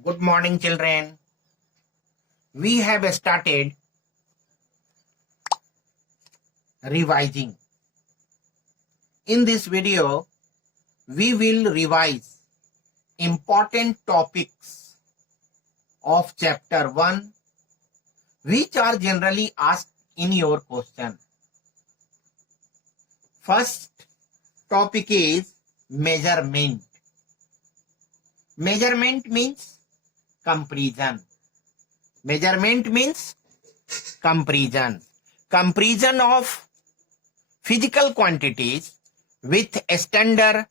Good morning, children. We have started revising. In this video, we will revise important topics of chapter 1 which are generally asked in your question. First topic is measurement. Measurement means comparison. Measurement means comparison. Comparison of physical quantities with a standard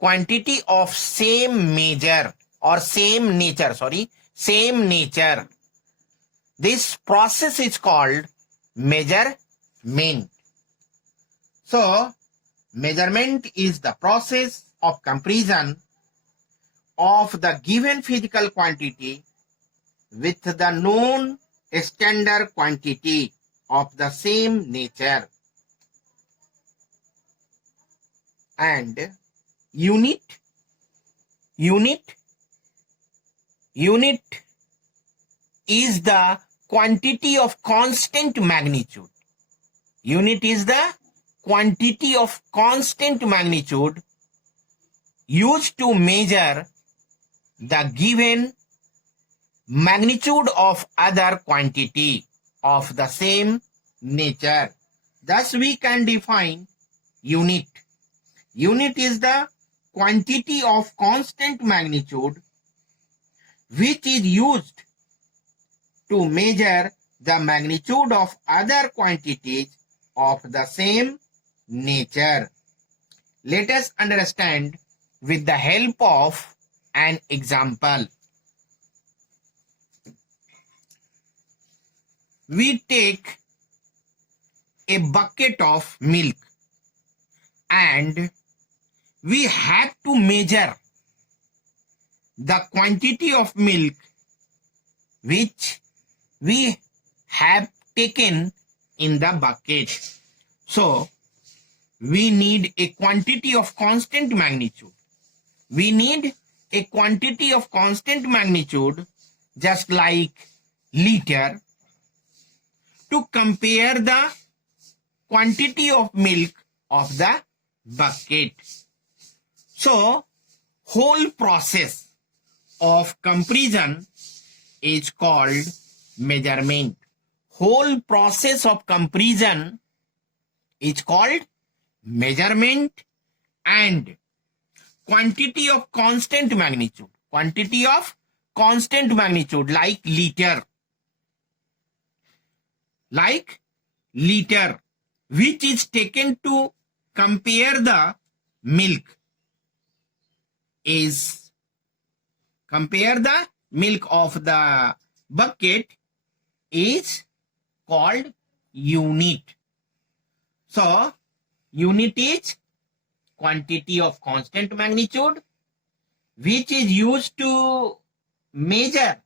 quantity of same measure or same nature. This process is called measurement. So, measurement is the process of comparison of the given physical quantity with the known standard quantity of the same nature. And unit is the quantity of constant magnitude. Unit is the quantity of constant magnitude used to measure the given magnitude of other quantity of the same nature. Thus we can define unit. Unit is the quantity of constant magnitude which is used to measure the magnitude of other quantities of the same nature. Let us understand with the help of an example. We take a bucket of milk and we have to measure the quantity of milk which we have taken in the bucket. So, we need a quantity of constant magnitude. We need a quantity of constant magnitude just like liter to compare the quantity of milk of the bucket. So, whole process of comparison is called measurement. Whole process of comparison is called measurement, and quantity of constant magnitude. Quantity of constant magnitude like liter. Like liter, which is taken to compare the milk, is compare the milk of the bucket is called unit. So, unit is quantity of constant magnitude which is used to measure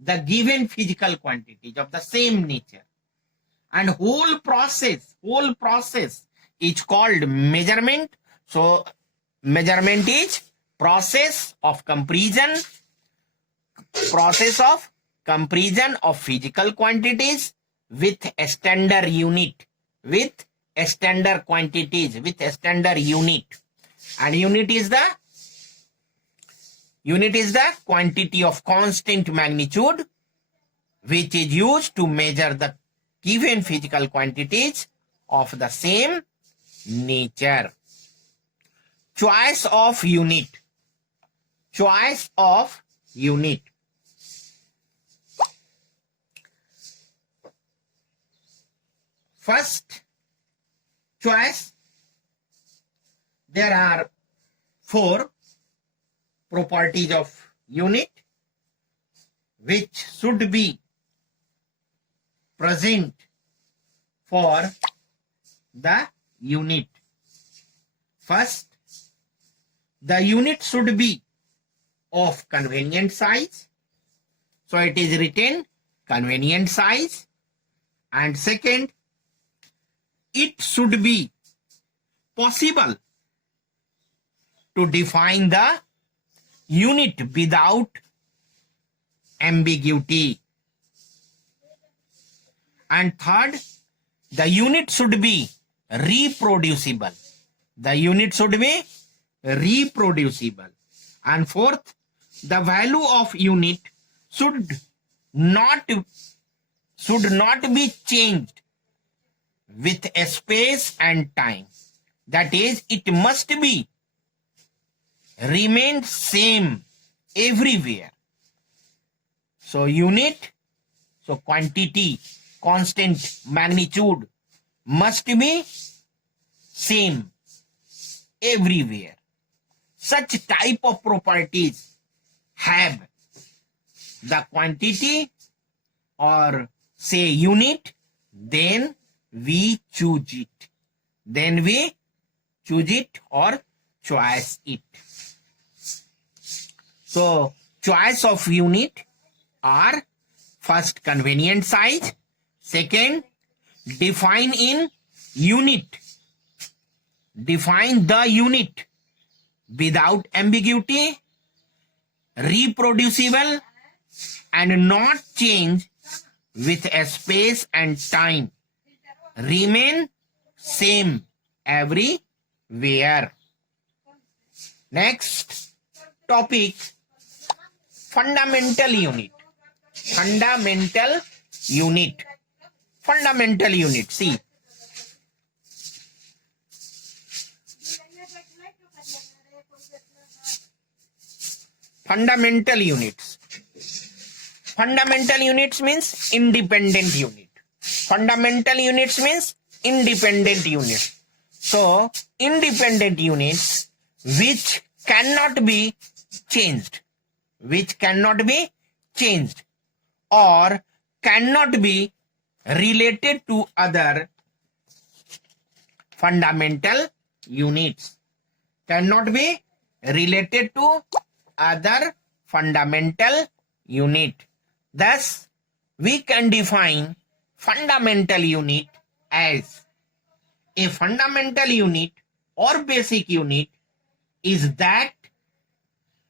the given physical quantities of the same nature. And whole process is called measurement. So, measurement is process of comparison of physical quantities with a standard unit, with a standard quantities, with a standard unit. And unit is the quantity of constant magnitude which is used to measure the given physical quantities of the same nature. Choice of unit. Choice of unit. First choice, there are 4 properties of unit which should be present for the unit. First, the unit should be of convenient size. So it is written convenient size. And second, it should be possible to define the unit without ambiguity. And third, the unit should be reproducible. The unit should be reproducible. And fourth, the value of unit should not be changed with a space and time. That is, it must be remain same everywhere. So unit, so quantity, constant, magnitude must be same everywhere. Such type of properties have the quantity or say unit, then we choose it. Then we choose it or choose it. So choice of unit are first convenient size, second define in unit, define the unit without ambiguity, reproducible and not change with a space and time, remain same everywhere. Next topic, fundamental unit. Fundamental unit. Fundamental unit. See, fundamental units. Fundamental units means independent unit. Fundamental units means independent unit. So, independent units which cannot be changed, which cannot be changed or cannot be related to other fundamental units, cannot be related to other fundamental unit. Thus, we can define fundamental unit as a fundamental unit or basic unit is that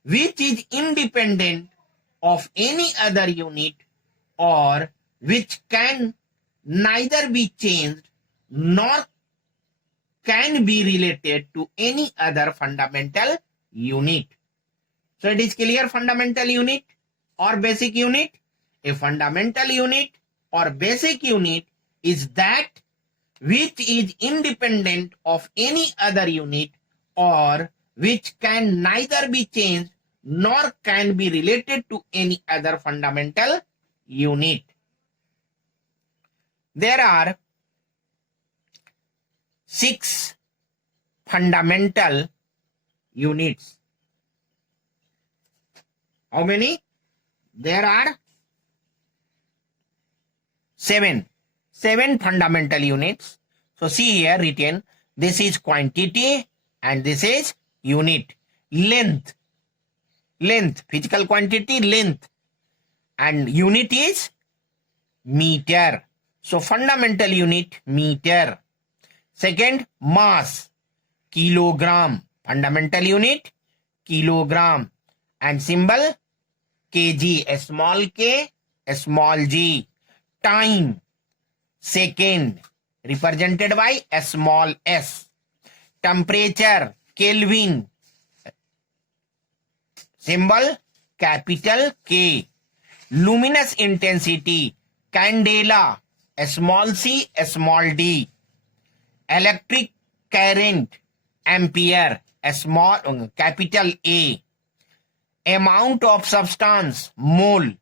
which is independent of any other unit or which can neither be changed nor can be related to any other fundamental unit. So it is clear, fundamental unit or basic unit. A fundamental unit or basic unit is that which is independent of any other unit or which can neither be changed nor can be related to any other fundamental unit. There are 6 fundamental units. How many? There are 7 fundamental units. So see here written, this is quantity and this is unit. Length, physical quantity, length, and unit is meter. So fundamental unit, meter. Second, mass, kilogram. Fundamental unit, kilogram. And symbol, kg, a small k, a small g. Time, second, represented by a small s. Temperature, Kelvin. Symbol, capital K. Luminous intensity, candela, a small c, a small d. Electric current, ampere, a small capital A. Amount of substance, mole,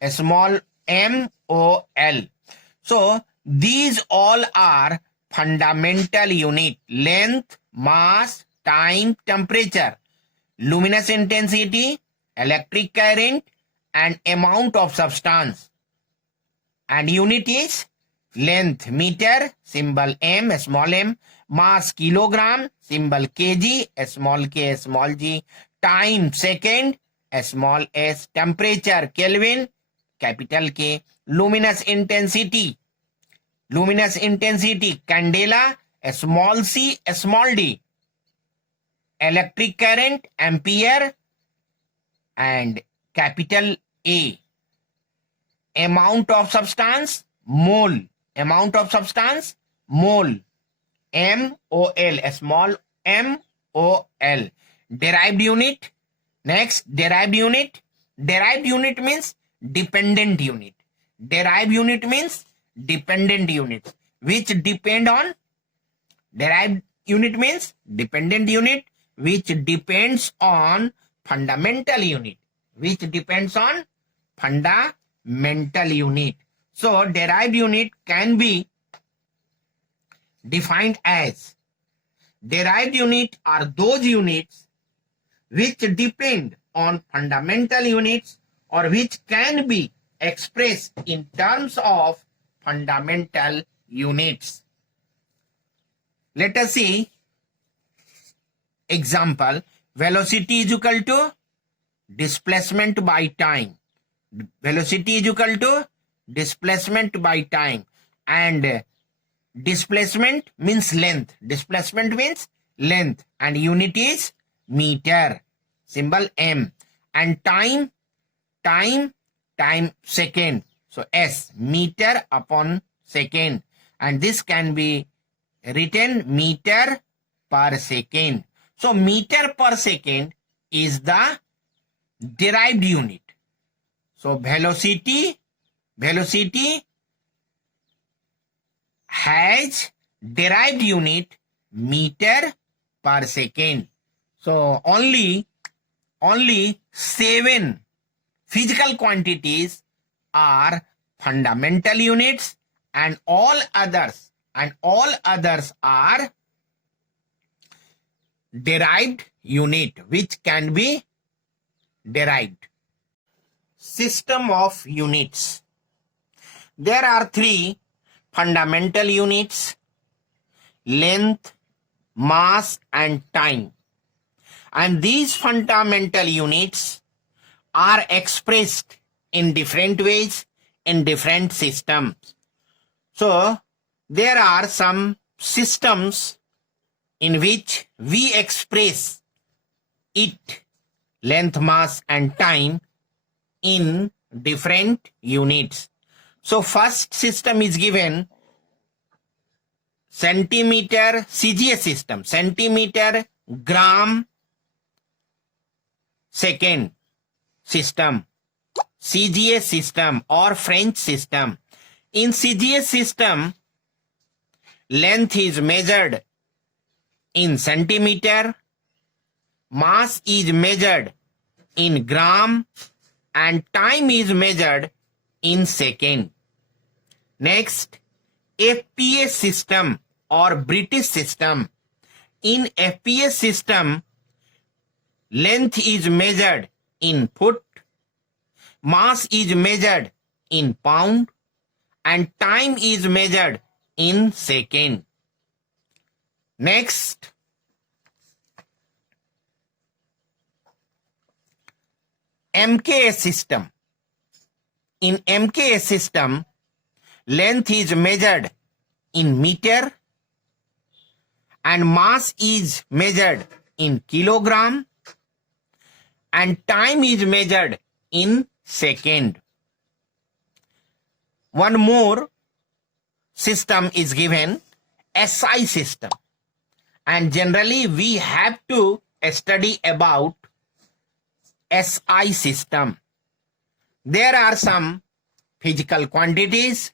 a small MOL. So these all are fundamental unit. Length, mass, time, temperature, luminous intensity, electric current, and amount of substance. And unit is length, meter, symbol M, small m. Mass, kilogram, symbol kg, small k, small g. Time, second, small s. Temperature, Kelvin, capital K. Luminous intensity, candela, a small c, a small d. Electric current, ampere, and capital A. amount of substance, mole. Amount of substance, mole. M-O-L, a small M-O-L. Derived unit. Next, derived unit. Derived unit means dependent unit. Derived unit means dependent unit, which depend on. Derived unit means dependent unit which depends on fundamental unit. Which depends on fundamental unit. So derived unit can be defined as, derived unit are those units which depend on fundamental units or which can be expressed in terms of fundamental units. Let us see example. Velocity is equal to displacement by time. Velocity is equal to displacement by time, and displacement means length. Displacement means length, and unit is meter, symbol M, and time second. So S, meter upon second, and this can be written meter per second. So meter per second is the derived unit. So velocity has derived unit meter per second. So only 7 physical quantities are fundamental units, and all others are derived unit which can be derived. System of units. There are 3 fundamental units: length, mass, and time. And these fundamental units are expressed in different ways in different systems. So there are some systems in which we express it, length, mass, and time, in different units. So first system is given centimeter, CGS system, centimeter, gram, second system, CGS system or French system. In CGS system, length is measured in centimeter, mass is measured in gram, and time is measured in second. Next, FPS system or British system. In FPS system, length is measured in foot, mass is measured in pound, and time is measured in second. Next, MKS system. In MKS system, length is measured in meter and mass is measured in kilogram and time is measured in second. One more system is given, SI system, and generally we have to study about SI system. There are some physical quantities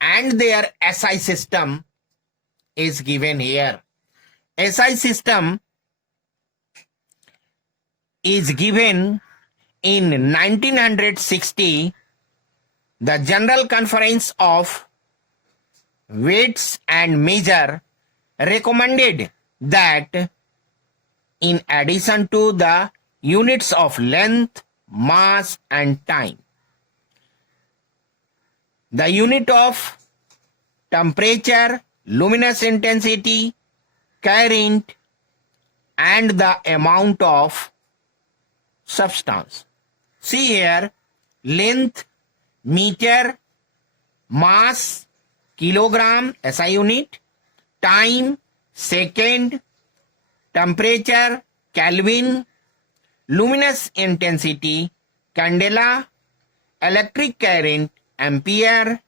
and their SI system is given here. SI system is given in 1960. The General Conference of Weights and Measure recommended that in addition to the units of length, mass, and time, the unit of temperature, luminous intensity, current, and the amount of substance. See here, length, meter, mass, kilogram, SI unit, time, second, temperature, Kelvin, luminous intensity, candela, electric current, ampere,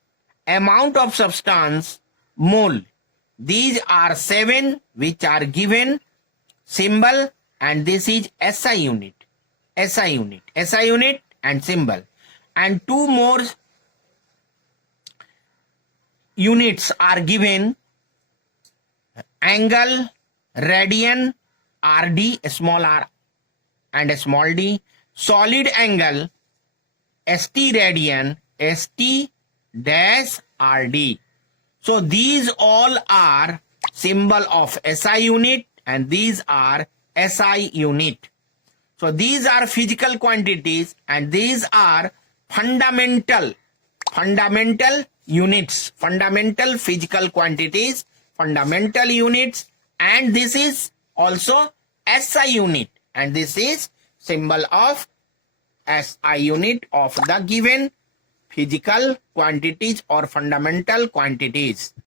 amount of substance, mole. These are 7 which are given symbol, and this is SI unit. SI unit and symbol. And 2 more units are given: angle, radian, RD, small r and small d, solid angle, ST radian, ST dash RD. So these all are symbol of SI unit, and these are SI unit. So these are physical quantities, and these are fundamental units, fundamental physical quantities, fundamental units, and this is also SI unit, and this is symbol of SI unit of the given physical quantities or fundamental quantities.